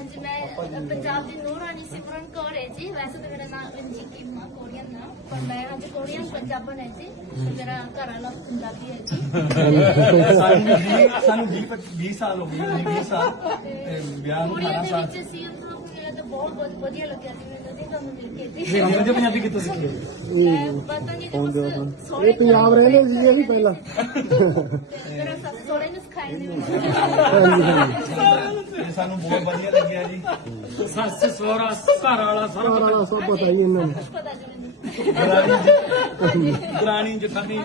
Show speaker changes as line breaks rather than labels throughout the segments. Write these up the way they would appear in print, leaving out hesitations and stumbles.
ਹਾਂਜੀ ਮੈਂ ਪੰਜਾਬ ਦੀ ਨੂਰ ਰਾਣੀ ਸਿਮਰਨ ਕੌਰ ਹੈ ਜੀ। ਵੈਸੇ ਤਾਂ ਮੇਰਾ ਨਾਮ ਰਣਜੀਤ ਕੀਮਾ ਕੋਰੀਅਨ ਨਾਮ, ਪਰ ਮੈਂ ਅੱਜ ਕੋਰੀਅਨ ਪੰਜਾਬਣ ਹੈ ਜੀ। ਤੇ ਮੇਰਾ ਘਰ ਵਾਲਾ ਪੰਜਾਬੀ ਹੈ ਜੀ।
ਸਾਨੂੰ 20 ਸਾਲ ਹੋ ਗਏ, 20 ਸਾਲ ਤੇ ਵਿਆਹ ਨੂੰ 18 ਸਾਲ।
ਵਿੱਚ ਸੀ ਤਾਂ ਬਹੁਤ ਵਧੀਆ ਲੱਗਿਆ ਜੀ ਮੈਨੂੰ ਜੀ ਤੁਹਾਨੂੰ ਮਿਲ ਕੇ ਜੀ।
ਅੰਗਰੇਜ਼ੀ ਪੰਜਾਬੀ ਕਿੱਥੋਂ ਸਿੱਖੀ?
ਮੈਂ ਪਤਾ ਨਹੀਂ ਕਿ
ਇਹ ਪੰਜਾਬ ਰਹਿੰਦੇ ਸੀ ਇਹ ਵੀ ਪਹਿਲਾਂ।
ਮੇਰਾ ਸੱਸ ਸੋਹਰੇ ਨੇ ਸਿਖਾਏ ਨੇ
ਤੇ ਸਾਨੂੰ ਬਹੁਤ ਵਧੀਆ ਲੱਗਿਆ ਜੀ।
ਸੱਸ ਸਹੁਰਾ ਘਰ ਵਾਲਾ ਸਾਰਾ
ਸਭ ਪਤਾ ਹੀ ਇਹਨਾਂ ਨੂੰ।
ਪਤਾ ਜੀ ਮੈਨੂੰ
ਦਰਾਣੀ ਜਠਾਣੀ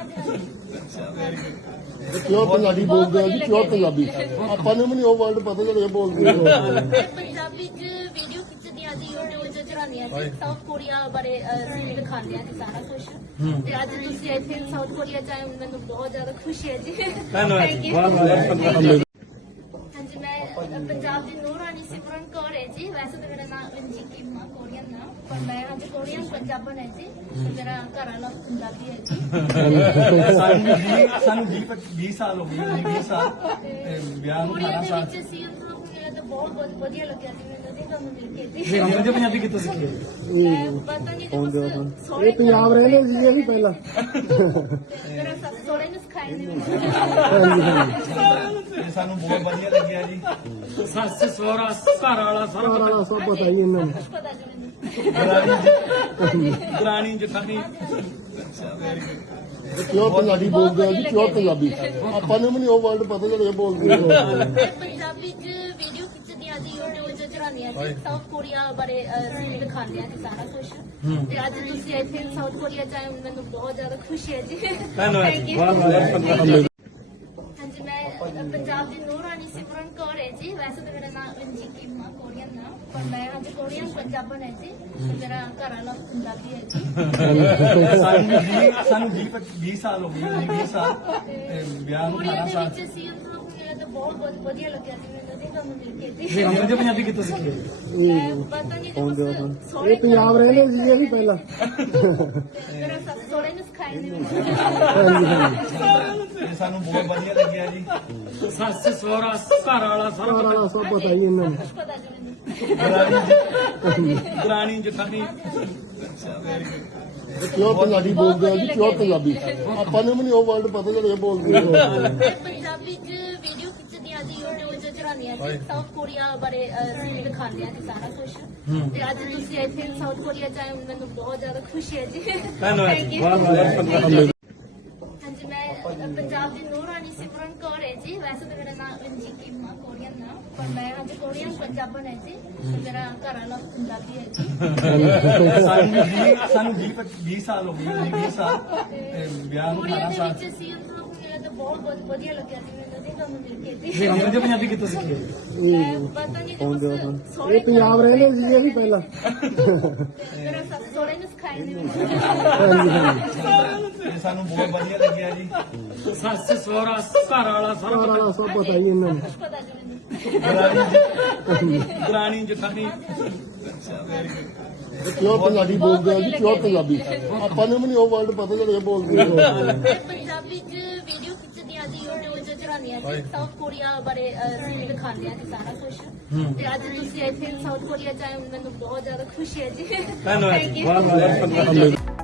ਪਿਓਰ ਪੰਜਾਬੀ ਬੋਲਦੇ ਆ ਜੀ, ਪਿਓਰ ਪੰਜਾਬੀ। ਆਪਾਂ ਨੂੰ ਵੀ ਨਹੀਂ ਉਹ ਵਰਡ ਪਤਾ ਜਿਹੜੇ ਇਹ ਬੋਲਦੇ ਆ।
ਮੈਂ ਪੰਜਾਬੀ ਚ ਵੀਡੀਓ ਖਿੱਚਦੀ ਆ ਜੀ, YouTube ਤੇ ਚੜਾਉਂਦੀ ਆ ਜੀ। ਸਾਊਥ ਕੋਰੀਆ ਬਾਰੇ ਅਸੀਂ ਦਿਖਾਉਂਦੇ ਆ ਜੀ ਸਾਰਾ ਕੁਝ। ਤੇ ਅੱਜ ਤੁਸੀਂ ਇੱਥੇ ਸਾਊਥ ਕੋਰੀਆ ਚ ਆਏ ਹੋ, ਮੈਨੂੰ ਬਹੁਤ ਜ਼ਿਆਦਾ ਖੁਸ਼ੀ ਹੈ ਜੀ।
ਧੰਨਵਾਦ
Thank you।
ਬਹੁਤ
ਹਾਂਜੀ ਮੈਂ ਪੰਜਾਬ ਦੀ ਨੂਰ ਰਾਣੀ ਸਿਮਰਨ ਕੌਰ ਹੈ ਜੀ। ਵੈਸੇ ਤਾਂ ਮੇਰਾ ਨਾਮ ਰਣਜੀਤ ਕੀਮਾ ਕੋਰੀਅਨ ਨਾਮ, ਪਰ ਮੈਂ ਅੱਜ ਕੋਰੀਅਨ ਪੰਜਾਬਣ ਹੈ ਜੀ। ਤੇ ਮੇਰਾ ਘਰ ਵਾਲਾ ਪੰਜਾਬੀ ਹੈ ਜੀ।
ਸਾਨੂੰ 20 ਸਾਲ ਹੋ ਗਏ, 20 ਸਾਲ ਤੇ ਵਿਆਹ ਨੂੰ 18 ਸਾਲ।
ਵਿੱਚ ਸੀ ਤਾਂ ਬਹੁਤ ਵਧੀਆ ਲੱਗਿਆ ਜੀ ਮੈਨੂੰ ਜੀ ਤੁਹਾਨੂੰ ਮਿਲ ਕੇ ਜੀ।
ਅੰਗਰੇਜ਼ੀ ਪੰਜਾਬੀ ਕਿੱਥੋਂ ਸਿੱਖੀ?
ਮੈਂ ਪਤਾ ਨਹੀਂ ਕਿ
ਇਹ ਪੰਜਾਬ ਰਹਿੰਦੇ ਸੀ ਇਹ ਵੀ ਪਹਿਲਾਂ।
ਮੇਰਾ ਸੱਸ ਸੋਹਰੇ ਨੇ ਸਿਖਾਏ ਨੇ
ਤੇ ਸਾਨੂੰ ਬਹੁਤ ਵਧੀਆ ਲੱਗਿਆ ਜੀ।
ਸੱਸ ਸਹੁਰਾ ਘਰ ਵਾਲਾ ਸਾਰਾ
ਸਭ ਪਤਾ ਹੀ ਇਹਨਾਂ ਨੂੰ।
ਪਤਾ ਜੀ ਮੈਨੂੰ
ਦਰਾਣੀ ਜਠਾਣੀ
ਪਿਓਰ ਪੰਜਾਬੀ ਬੋਲਦੇ ਆ ਜੀ, ਪਿਓਰ ਪੰਜਾਬੀ। ਆਪਾਂ ਨੂੰ ਵੀ ਨਹੀਂ ਉਹ ਵਰਡ ਪਤਾ ਜਿਹੜੇ ਇਹ ਬੋਲਦੇ ਆ।
ਮੈਂ ਪੰਜਾਬੀ ਚ ਵੀਡੀਓ ਖਿੱਚਦੀ ਆ ਜੀ, YouTube ਤੇ ਚੜਾਉਂਦੀ ਆ ਜੀ। ਸਾਊਥ ਕੋਰੀਆ ਬਾਰੇ ਅਸੀਂ ਦਿਖਾਉਂਦੇ ਆ ਜੀ ਸਾਰਾ ਕੁਝ। ਤੇ ਅੱਜ ਤੁਸੀਂ ਇੱਥੇ ਸਾਊਥ ਕੋਰੀਆ ਚ ਆਏ ਹੋ, ਮੈਨੂੰ ਬਹੁਤ ਜ਼ਿਆਦਾ ਖੁਸ਼ੀ ਹੈ ਜੀ।
ਧੰਨਵਾਦ
Thank you।
ਬਹੁਤ
ਹਾਂਜੀ ਮੈਂ ਪੰਜਾਬ ਦੀ ਨੂਰ ਰਾਣੀ ਸਿਮਰਨ ਕੌਰ ਹੈ ਜੀ। ਵੈਸੇ ਤਾਂ ਮੇਰਾ ਨਾਮ ਰਣਜੀਤ ਕੀਮਾ ਕੋਰੀਅਨ ਨਾਮ, ਪਰ ਮੈਂ ਅੱਜ ਕੋਰੀਅਨ ਪੰਜਾਬਣ ਹੈ ਜੀ। ਤੇ ਮੇਰਾ ਘਰ ਵਾਲਾ ਪੰਜਾਬੀ ਹੈ ਜੀ।
ਸਾਨੂੰ 20 ਸਾਲ ਹੋ ਗਏ, 20 ਸਾਲ ਤੇ ਵਿਆਹ ਨੂੰ 18 ਸਾਲ।
ਵਿੱਚ ਸੀ ਤਾਂ ਬਹੁਤ ਵਧੀਆ ਲੱਗਿਆ ਜੀ ਮੈਨੂੰ ਜੀ ਤੁਹਾਨੂੰ ਮਿਲ ਕੇ ਜੀ।
ਅੰਗਰੇਜ਼ੀ ਪੰਜਾਬੀ ਕਿੱਥੋਂ ਸਿੱਖੀ?
ਮੈਂ ਪਤਾ ਨਹੀਂ ਕਿ
ਇਹ ਪੰਜਾਬ ਰਹਿੰਦੇ ਸੀ ਇਹ ਵੀ ਪਹਿਲਾਂ।
ਮੇਰਾ ਸੱਸ ਸੋਹਰੇ ਨੇ ਸਿਖਾਏ ਨੇ
ਤੇ ਸਾਨੂੰ ਬਹੁਤ ਵਧੀਆ ਲੱਗਿਆ ਜੀ।
ਸੱਸ ਸਹੁਰਾ ਘਰ ਵਾਲਾ ਸਾਰਾ
ਸਭ ਪਤਾ ਹੀ ਇਹਨਾਂ ਨੂੰ।
ਪਤਾ ਜੀ ਮੈਨੂੰ
ਦਰਾਣੀ ਜਠਾਣੀ
ਪਿਓਰ ਪੰਜਾਬੀ ਬੋਲਦੇ ਆ ਜੀ, ਪਿਓਰ ਪੰਜਾਬੀ। ਆਪਾਂ ਨੂੰ ਵੀ ਨਹੀਂ ਉਹ ਵਰਡ ਪਤਾ ਜਿਹੜੇ ਇਹ ਬੋਲਦੇ ਆ।
ਮੈਂ ਪੰਜਾਬੀ ਚ ਵੀਡੀਓ ਖਿੱਚਦੀ ਆ ਜੀ, YouTube ਤੇ ਚੜਾਉਂਦੀ ਆ ਜੀ। ਸਾਊਥ ਕੋਰੀਆ ਬਾਰੇ ਅਸੀਂ ਦਿਖਾਉਂਦੇ ਆ ਜੀ ਸਾਰਾ ਕੁਝ। ਤੇ ਅੱਜ ਤੁਸੀਂ ਇੱਥੇ ਸਾਊਥ ਕੋਰੀਆ ਚ ਆਏ ਹੋ, ਮੈਨੂੰ ਬਹੁਤ ਜ਼ਿਆਦਾ ਖੁਸ਼ੀ ਹੈ ਜੀ।
ਧੰਨਵਾਦ
Thank you।
ਬਹੁਤ
ਹਾਂਜੀ ਮੈਂ ਪੰਜਾਬ ਦੀ ਨੂਰ ਰਾਣੀ ਸਿਮਰਨ ਕੌਰ ਹੈ ਜੀ। ਵੈਸੇ ਤਾਂ ਮੇਰਾ ਨਾਮ ਰਣਜੀਤ ਕੀਮਾ ਕੋਰੀਅਨ ਨਾਮ, ਪਰ ਮੈਂ ਅੱਜ ਕੋਰੀਅਨ ਪੰਜਾਬਣ ਹੈ ਜੀ। ਤੇ ਮੇਰਾ ਘਰ ਵਾਲਾ ਪੰਜਾਬੀ ਹੈ ਜੀ।
ਸਾਨੂੰ 20 ਸਾਲ ਹੋ ਗਏ, 20 ਸਾਲ ਤੇ ਵਿਆਹ ਨੂੰ 18 ਸਾਲ।
ਵਿੱਚ ਸੀ ਤਾਂ ਬਹੁਤ ਵਧੀਆ ਲੱਗਿਆ ਜੀ ਮੈਨੂੰ ਜੀ ਤੁਹਾਨੂੰ ਮਿਲ ਕੇ ਜੀ।
ਅੰਗਰੇਜ਼ੀ ਪੰਜਾਬੀ ਕਿੱਥੋਂ ਸਿੱਖੀ?
ਮੈਂ ਪਤਾ ਨਹੀਂ ਕਿ
ਇਹ ਪੰਜਾਬ ਰਹਿੰਦੇ ਸੀ ਇਹ ਵੀ ਪਹਿਲਾਂ।
ਮੇਰਾ ਸੱਸ ਸੋਹਰੇ ਨੇ ਸਿਖਾਏ ਨੇ
ਤੇ ਸਾਨੂੰ ਬਹੁਤ ਵਧੀਆ ਲੱਗਿਆ ਜੀ।
ਸੱਸ ਸਹੁਰਾ ਘਰ ਵਾਲਾ ਸਾਰਾ
ਸਭ ਪਤਾ ਹੀ ਇਹਨਾਂ ਨੂੰ।
ਪਤਾ ਜੀ ਮੈਨੂੰ
ਦਰਾਣੀ ਜਠਾਣੀ
ਪਿਓਰ ਪੰਜਾਬੀ ਬੋਲਦੇ ਆ ਜੀ, ਪਿਓਰ ਪੰਜਾਬੀ। ਆਪਾਂ ਨੂੰ ਵੀ ਨਹੀਂ ਉਹ ਵਰਡ ਪਤਾ ਜਿਹੜੇ ਇਹ ਬੋਲਦੇ ਆ।
ਮੈਂ ਪੰਜਾਬੀ ਚ ਵੀਡੀਓ ਖਿੱਚਦੀ ਆ ਜੀ, YouTube ਤੇ ਚੜਾਉਂਦੀ ਆ ਜੀ। ਸਾਊਥ ਕੋਰੀਆ ਬਾਰੇ ਅਸੀਂ ਦਿਖਾਉਂਦੇ ਆ ਜੀ ਸਾਰਾ ਕੁਝ। ਤੇ ਅੱਜ ਤੁਸੀਂ ਇੱਥੇ ਸਾਊਥ ਕੋਰੀਆ ਚ ਆਏ ਹੋ, ਮੈਨੂੰ ਬਹੁਤ ਜ਼ਿਆਦਾ ਖੁਸ਼ੀ ਹੈ ਜੀ।
ਧੰਨਵਾਦ
Thank you।
ਬਹੁਤ